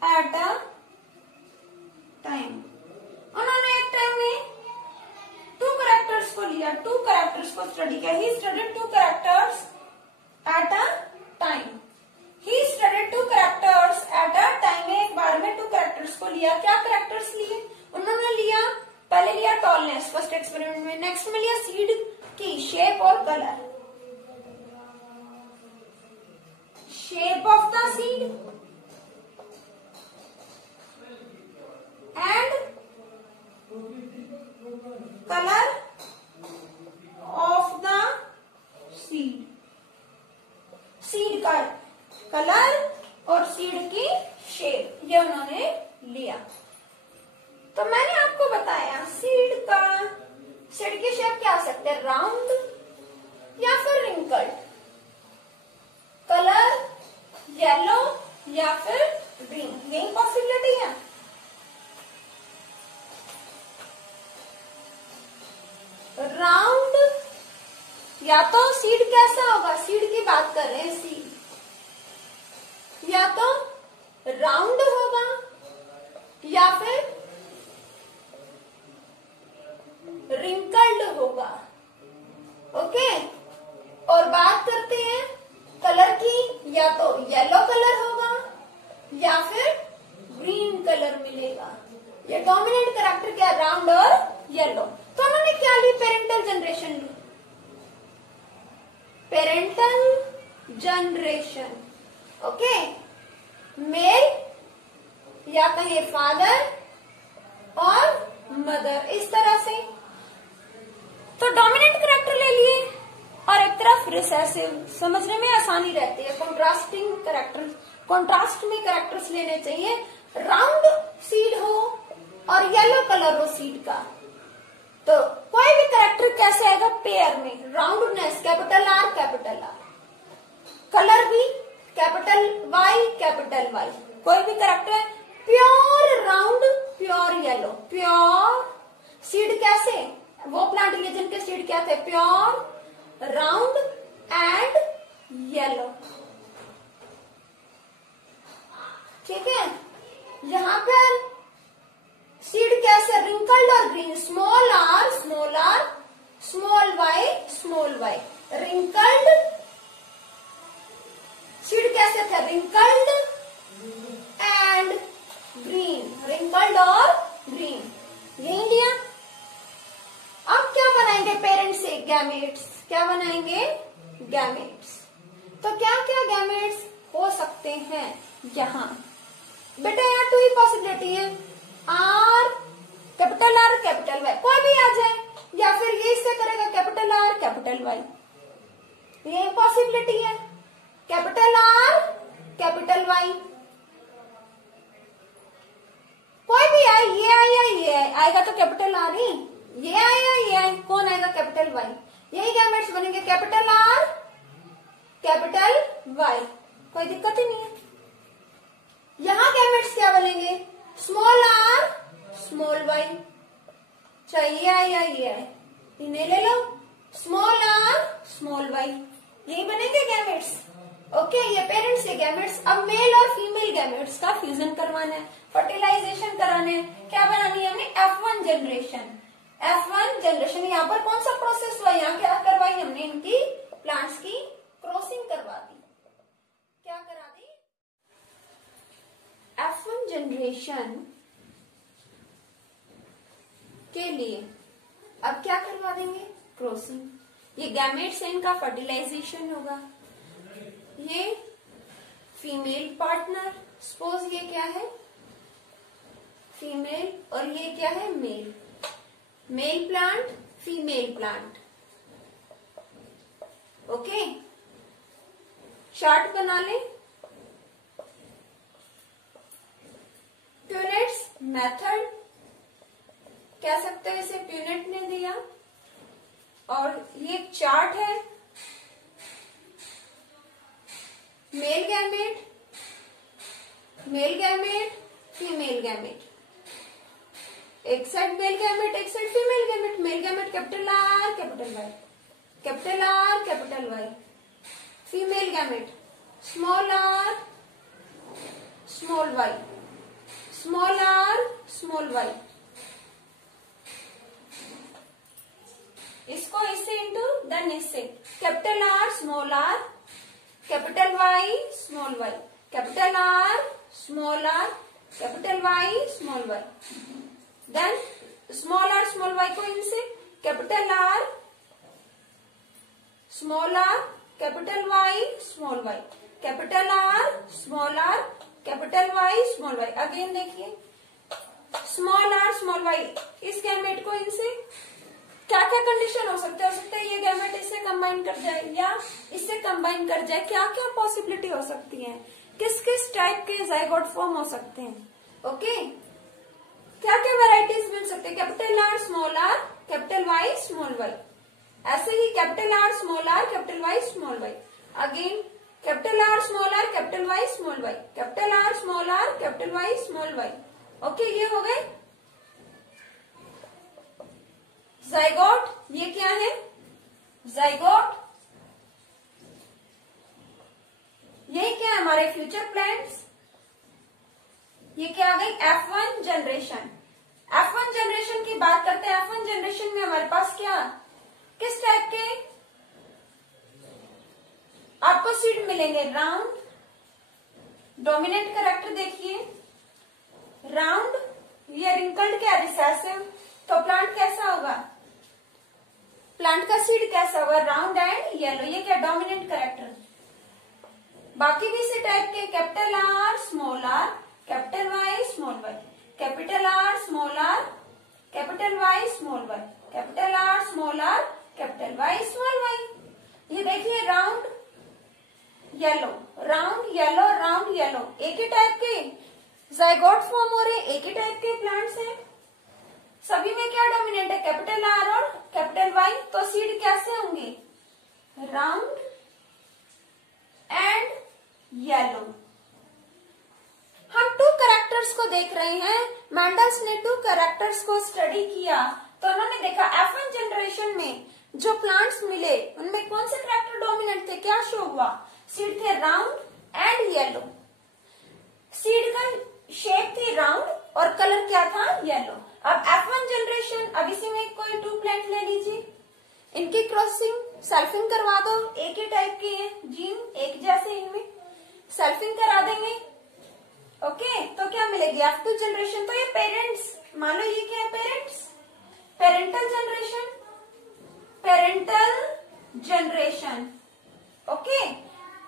at a time. उन्होंने एक टाइम में 2 कैरेक्टर्स को लिया, 2 कैरेक्टर्स को स्टडी किया। He studied 2 characters eight a time, he studied 2 characters eight a time. एक बार में 2 कैरेक्टर्स को लिया। क्या कैरेक्टर्स लिए उन्होंने? लिया, पहले लिया टॉलनेस फर्स्ट एक्सपेरिमेंट में, नेक्स्ट में लिया सीड की शेप और colour, shape of the seed and colour of the seed, seed का कलर और सीड की शेप, ये उन्होंने लिया। तो मैंने आपको बताया सीड की शेप क्या हो सकते हैं, राउंड या फिर रिंकल्ड, कलर येलो या फिर ग्रीन, यही पॉसिबिलिटी है। राउंड, या तो सीड कैसा होगा, सीड की बात कर रहे हैं, सीड या तो राउंड होगा या फिर रिंकल्ड होगा। ओके, और बात करते हैं कलर की, या तो येलो कलर होगा या फिर ग्रीन कलर मिलेगा। ये डोमिनेंट कैरेक्टर क्या, राउंड और येलो। तो उन्होंने क्या ली, पेरेंटल जनरेशन ली, पेरेंटल जनरेशन। ओके, मेल या कहिए फादर और मदर, इस तरह से। तो डोमिनेंट कैरेक्टर ले लिए और एक तरफ रिसेसिव, समझने में आसानी रहती है। कंट्रास्टिंग कैरेक्टर, कॉन्ट्रास्ट में कैरेक्टर्स लेने चाहिए, राउंड सीड हो और येलो कलर हो सीड का। तो कोई भी कैरेक्टर कैसे आएगा, पेयर में, roundness capital R capital are, colour भी कैपिटल वाई कैपिटल वाई। कोई भी कैरेक्टर है pure round pure yellow, pure seed कैसे, वो प्लांट लिए जिनके सीड क्या थे, प्योर राउंड एंड येलो। ठीक है, यहां पर सीड कैसे, रिंकल्ड और green, small are small are, small Y, wrinkled seed कैसे थे, रिंकल्ड एंड ग्रीन, रिंकल्ड और ग्रीन, यही लिया। अब क्या बनाएंगे पेरेंट्स से, गैमेट्स, क्या बनाएंगे, गैमेट्स। तो क्या क्या गैमेट्स हो सकते हैं यहां, बेटा यहाँ 2 ही पॉसिबिलिटी है, R capital R capital Y, कोई भी आ जाए, या फिर ये इससे करेगा कैपिटल आर कैपिटल वाई, ये पॉसिबिलिटी है, कैपिटल आर कैपिटल वाई। कोई भी आए, ये आए या ये आए, आएगा तो कैपिटल आर ही, ये आए या ये आए, कौन आएगा, कैपिटल वाई। यही गैमेट्स बनेंगे, कैपिटल आर कैपिटल वाई, कोई दिक्कत ही नहीं है। यहां गैमेट्स क्या बनेंगे, स्मॉल आर स्मॉल वाई, चाहे ये आए या ये आए, इन्हें ले लो, स्मॉल आर स्मॉल वाई, यही बनेंगे गैमेट्स। ओके, ये पेरेंट्स के गैमेट्स। अब मेल और फीमेल गैमेट्स का फ्यूजन करवाना है, फर्टिलाइजेशन कराना है, क्या बनानी है हमने, F1 जनरेशन। F1 जनरेशन, यहाँ पर कौन सा प्रोसेस हुआ, यहाँ क्या करवाई हमने, इनकी प्लांट्स की क्रॉसिंग करवा दी, क्या करा दी, F1 जनरेशन के लिए अब क्या करवा देंगे, क्रॉसिंग। ये गैमेट्स है, इनका फर्टिलाइजेशन होगा। ये फीमेल पार्टनर, सपोज ये क्या है, फीमेल, और ये क्या है, male, male plant female plant. Okay, chart बना ले, प्यूनेट्स मेथड कह सकते हैं इसे, प्यूनेट ने दिया, और ये चार्ट है, मेल गैमेट फीमेल गैमेट, एक साइड मेल गैमेट एक side female gamete, male gamete capital R capital Y, capital R capital Y, female gamete small are small y, small are small y. इसको इससे इंटू देन इससे, capital R small r, capital Y small Y, capital R small r, capital Y small y, then small y को इनसे, capital R small r, capital Y small Y, capital R small r, capital Y small Y. Again देखिए, स्मॉल वाई, इस गैमेट को इनसे, क्या क्या कंडीशन हो सकता है ये गैमेट इससे कंबाइन कर जाए या इससे कंबाइन कर जाए, क्या क्या पॉसिबिलिटी हो सकती है, किस किस टाइप के जाइगोट फॉर्म हो सकते हैं। ओके, क्या क्या वेराइटीज मिल सकते हैं, capital R capital Y small Y, ऐसे ही capital R capital Y small Y, again capital R capital Y small Y, capital R capital Y small Y. Okay, ये हो गए जाइगोट। ये क्या है, जाइगोट, यही क्या है हमारे फ्यूचर प्लांट्स। ये क्या आ गई, F1 जनरेशन। F1 जनरेशन की बात करते हैं, F1 जनरेशन में हमारे पास क्या, किस टाइप के आपको सीड मिलेंगे, राउंड, डोमिनेंट कैरेक्टर देखिए राउंड, ये रिंकल्ड क्या, रिसेसिव, तो प्लांट कैसा होगा, प्लांट का सीड कैसा होगा, राउंड एंड येलो, ये क्या डोमिनेंट कैरेक्टर। बाकी भी इसी टाइप के, capital R capital Y small Y, capital R capital Y small Y, capital R capital Y small y. ये देखिए round yellow, round yellow, round yellow, कैसे होंगे? Round and yellow. हम टू कैरेक्टर्स को देख रहे हैं। मैंडल्स ने टू कैरेक्टर्स को स्टडी किया तो उन्होंने देखा F1 जनरेशन में जो प्लांट्स मिले उनमें कौन से कैरेक्टर डोमिनेंट थे? क्या शो हुआ? सीड थे राउंड एंड येलो। सीड का शेप थी राउंड और कलर क्या था? येलो। अब F1 जनरेशन, अब इसी में कोई टू प्लांट ले लीजिए, इनकी क्रॉसिंग सेल्फिंग करवा दो, एक ही टाइप के हैं जीन, एक जैसे, इनमें सेल्फिंग करा देंगे। ओके, तो क्या मिलेगी? F2 generation. तो ये पेरेंट्स, मान लो ये क्या है? Parents, parental generation, parental generation. Okay,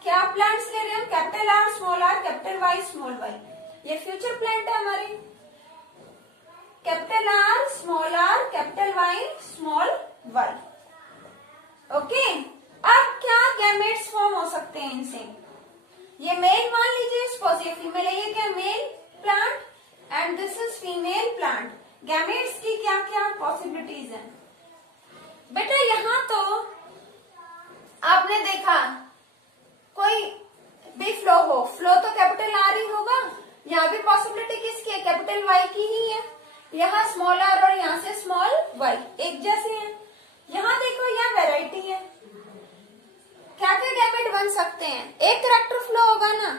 क्या प्लांट्स ले रहे हैं? Capital R, small r, capital Y, small y. ये फ्यूचर प्लांट है हमारे। Capital R, small r, capital Y, small Y. Okay, अब क्या गैमेट्स फॉर्म हो सकते हैं इनसे? ये मेल मान लीजिए, सपोज ये फीमेल है, ये क्या? Male plant and this is female plant. Gametes की क्या क्या पॉसिबिलिटीज हैं? बेटा यहाँ तो आपने देखा कोई भी फ्लो हो, फ्लो तो कैपिटल आर ही होगा। यहाँ भी पॉसिबिलिटी किसकी है? कैपिटल वाई की ही है। यहाँ स्मॉल आर और यहाँ से स्मॉल वाई एक जैसे हैं। यहाँ देखो, यहाँ वैरायटी है। क्या क्या गैमेट बन सकते हैं? एक कैरेक्टर फ्लो होगा ना,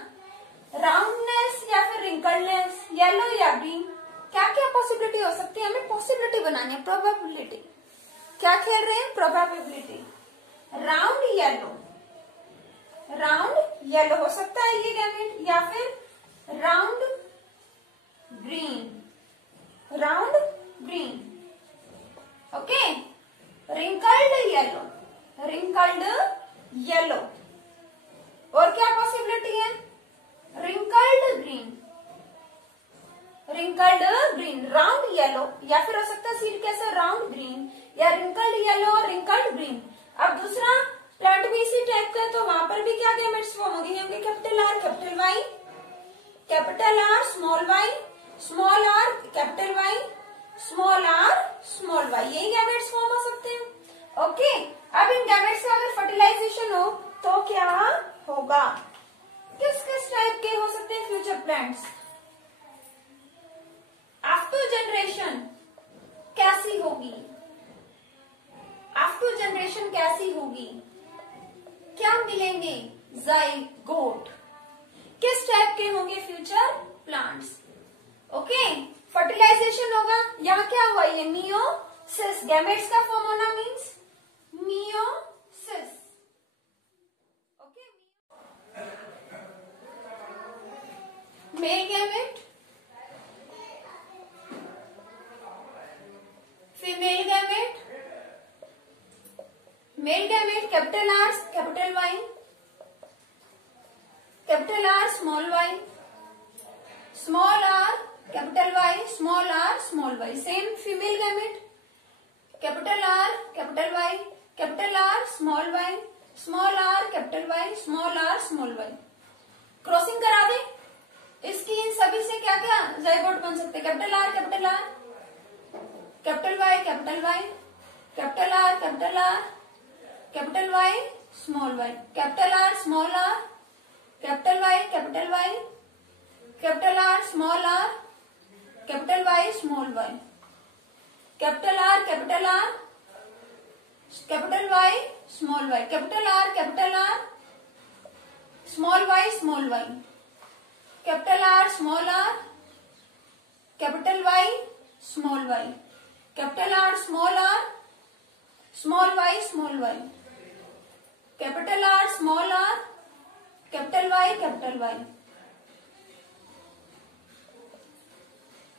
राउंडनेस या फिर रिंकलनेस, येलो या ग्रीन। क्या क्या पॉसिबिलिटी हो सकती है? हमें पॉसिबिलिटी बनानी है, प्रोबेबिलिटी। क्या खेल रहे हैं? Probability. Round yellow, round yellow हो सकता है ये गैमेट, या फिर round green, round green. Okay, wrinkled yellow, wrinkled yellow. और क्या पॉसिबिलिटी है? Wrinkled green, wrinkled green, round yellow, या फिर हो सकता है सीड कैसा? राउंड ग्रीन, या रिंकल्ड येलो और रिंकल्ड ग्रीन। अब दूसरा प्लांट भी इसी टाइप का है तो वहां पर भी क्या गैमेट्स फॉर्म होंगे? Capital R, capital Y, capital R, small y, small r, capital Y, small are, small y. यही गैमेट्स फॉर्म हो सकते हैं। ओके, अब इन गैमेट्स का अगर फर्टिलाइजेशन हो तो क्या होगा? किस किस टाइप के हो सकते हैं फ्यूचर प्लांट्स? F2 जनरेशन कैसी होगी? F2 जनरेशन कैसी होगी? क्या मिलेंगे? जाइगोट। किस टाइप के होंगे फ्यूचर प्लांट्स? ओके, फर्टिलाइजेशन होगा। यहाँ क्या हुआ? ये मियोसिस, गैमेट्स का फॉर्म होना means meiosis. Okay, male gamete, female gamete, male gamete capital R, capital Y, capital R, small y, small r, capital Y, small are, small y. Same female gamete, capital R, capital Y, capital R, small y, small r, capital Y, small are, small y. Crossing करा दे इसकी, इन सभी से क्या क्या जाइगोट बन सकते हैं? Capital R, capital R, capital Y, capital Y, capital R, capital R, capital Y, small Y, capital R, small r, capital Y, capital Y, capital R, small r, capital Y, small Y, capital R, capital R, capital Y, small Y, capital R, small y, small Y, capital R, small r, capital Y, small Y, capital R, small are, small y, small Y, capital R, small r, capital Y, capital Y,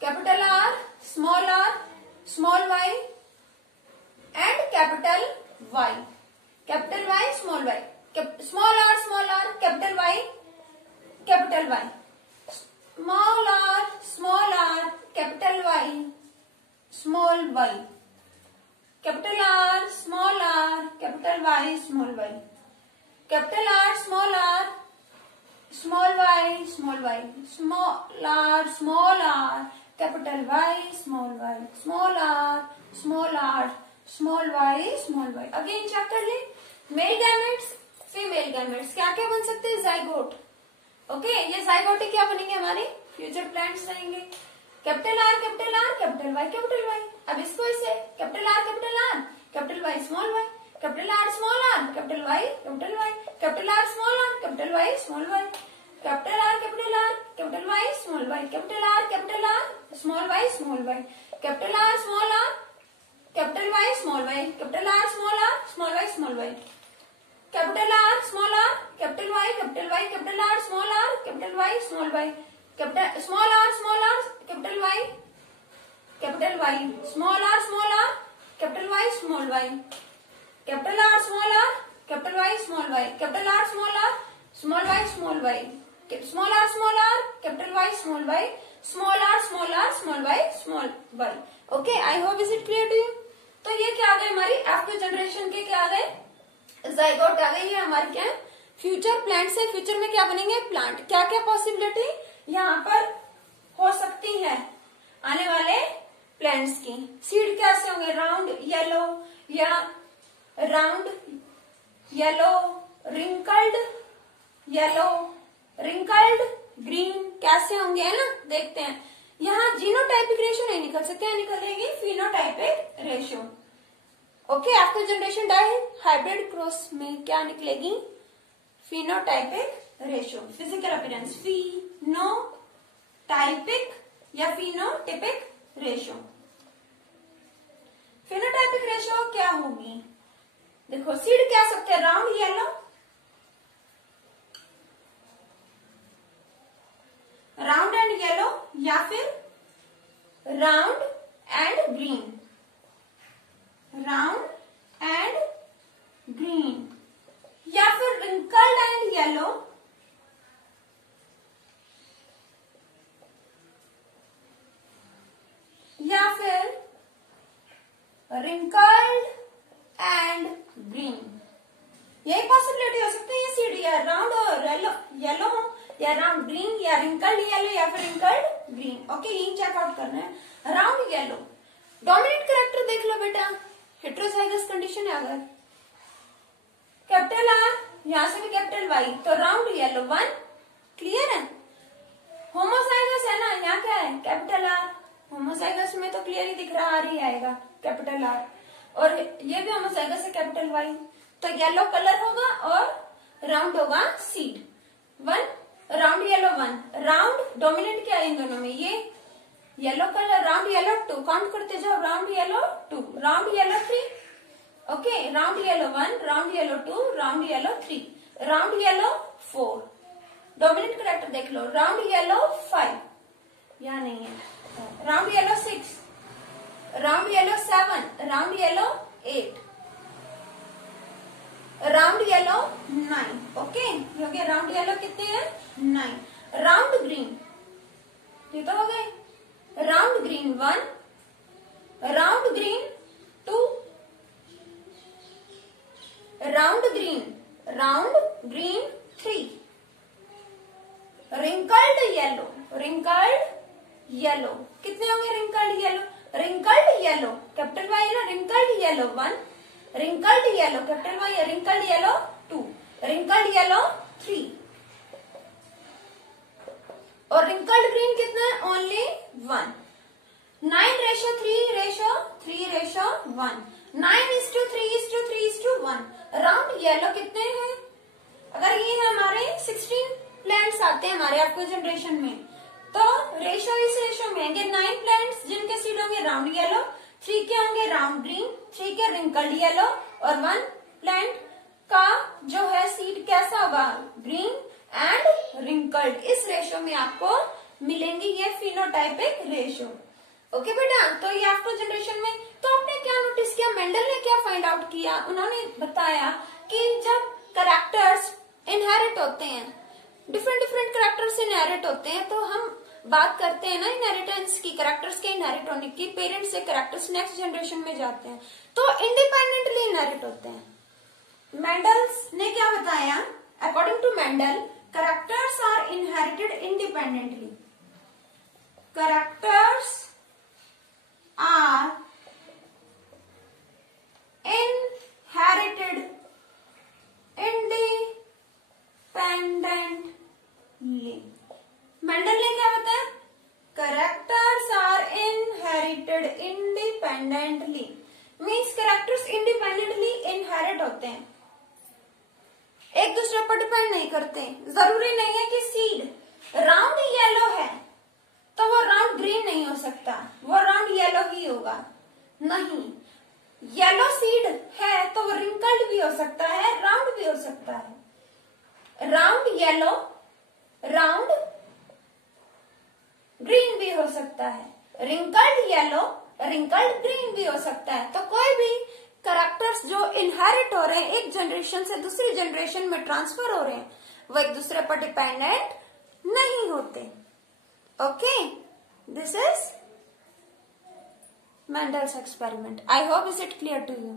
capital R, small y and capital Y, capital Y, small y, small r, capital Y, capital Y, small r, capital Y, small Y, capital R, capital Y, small Y, capital R, small y, small y, small r, capital Y, small y, small are, small y। Again check कर ले, मेल गैमेट्स, फीमेल गैमेट्स, क्या क्या बन सकते हैं, जाइगोट। ओके, ये जाइगोट ही क्या बनेंगे, हमारे फ्यूचर प्लांट्स रहेंगे। Capital R capital R capital Y capital Y. अब इसको इसे capital R capital Y small Y, capital R small r capital Y capital R small r capital Y small Y, capital R capital Y small Y, capital R small y small Y, capital R small r capital Y small Y, capital R small y small Y, capital R small r capital Y capital R small r capital Y small Y, capital small r capital Y small r capital Y small Y, capital R capital Y small Y, capital R small y small y, small r capital Y small y, small y small Y. Okay, I hope is it clear to you. तो ये क्या आ गए, हमारी आफ्टर जनरेशन के क्या आ गए, जाइगोट आ गई। ये हमारे क्या है, फ्यूचर प्लांट्स है। फ्यूचर में क्या बनेंगे, प्लांट। क्या क्या पॉसिबिलिटी यहाँ पर हो सकती है आने वाले प्लांट्स की। सीड कैसे होंगे, राउंड येलो या राउंड येलो रिंकल्ड ग्रीन, कैसे होंगे, है ना। देखते हैं, यहाँ जीनोटाइपिक रेशियो नहीं निकल सकते, यहाँ निकलेगी phenotypic ratio. Okay, after generation dihybrid cross में क्या निकलेगी, phenotypic ratio. Physical appearance, phenotypic या फिनोटिपिक रेशियो। फिनोटाइपिक रेशियो क्या होगी, देखो सीड क्या सकते हैं, round yellow, round and yellow, या फिर round and green, round and green, या फिर रिंकल्ड एंड येलो, या फिर रिंकल्ड एंड ग्रीन। यही पॉसिबिलिटी हो सकती है, ये सीड या राउंड और येलो हो, या राउंड ग्रीन, या रिंकल्ड येलो, या फिर रिंकल्ड ग्रीन। ओके, यही चेकआउट करना है। राउंड येलो, डोमिनेंट कैरेक्टर देख लो बेटा, हेट्रोजाइगस कंडीशन है अगर, कैपिटल आर, यहां से भी कैपिटल वाई, तो राउंड येलो 1, क्लियर है। होमोजाइगस है ना, यहाँ क्या है, कैपिटल आर, होमोजाइगस में तो क्लियर ही दिख रहा, आर ही आएगा कैपिटल आर, और ये भी होमोजाइगस है कैपिटल वाई, तो येलो कलर होगा और राउंड होगा seed 1, round yellow 1, round dominant क्या है इन दोनों में, ये yellow colour, round yellow 2, count करते जाओ, round yellow 2, round yellow 3, okay, round yellow 1, round yellow 2, round yellow 3, round yellow 4, dominant character देख लो, राउंड येलो 5, यहाँ नहीं है, round yellow 6, round yellow 7, round yellow 8, round yellow 9, okay, हो गया। राउंड येलो कितने हैं, 9, राउंड ग्रीन, ये तो हो गए, round green 1, round green 2, round green 3, wrinkled yellow कितने होंगे, रिंकल्ड येलो कैपिटल वाई ना, wrinkled yellow 1, wrinkled yellow capital Y, wrinkled yellow 2, wrinkled yellow 3, और रिंकल्ड ग्रीन कितना है, ओनली 1, 9:3:1, 9:3:1, राउंड येलो कितने हैं, अगर ये है हमारे 16 प्लांट्स आते हैं हमारे आपको जनरेशन में, तो रेशो इस रेशो में होंगे 9 प्लांट्स जिनके सीड होंगे राउंड येलो, 3 के होंगे राउंड ग्रीन, 3 के रिंकल्ड येलो, और 1 प्लांट का जो है सीड कैसा होगा, ग्रीन एंड रिंकल्ड। इस रेशो में आपको मिलेंगी ये फिनोटाइपिक रेशो। ओके बेटा, तो ये आफ्टर जनरेशन में तो आपने क्या नोटिस किया, मेंडल ने क्या फाइंड आउट किया, उन्होंने बताया कि जब कैरेक्टर्स इनहेरिट होते हैं, डिफरेंट कैरेक्टर्स इनहेरिट होते हैं, तो हम बात करते हैं ना इनहेरिटेंस की, कैरेक्टर्स के इनहेरिट होने की, पेरेंट्स से कैरेक्टर्स नेक्स्ट जनरेशन में जाते हैं तो इंडिपेंडेंटली इनहेरिट होते हैं। मेंडल्स ने क्या बताया, according to Mendel characters are inherited independently, characters are होते हैं, एक दूसरे पर डिपेंड नहीं करते। जरूरी नहीं है कि सीड राउंड येलो है तो वो राउंड ग्रीन नहीं हो सकता, वो राउंड येलो ही होगा। नहीं, येलो सीड है तो वो रिंकल्ड भी हो सकता है, राउंड भी हो सकता है। राउंड येलो, राउंड ग्रीन भी हो सकता है, रिंकल्ड येलो, रिंकल्ड ग्रीन भी हो सकता है। तो कोई भी कैरेक्टर्स जो इनहेरिट हो रहे हैं, एक जनरेशन से दूसरी जनरेशन में ट्रांसफर हो रहे हैं, वो एक दूसरे पर डिपेंडेंट नहीं होते। Okay, this is Mendel's experiment. I hope is it clear to you?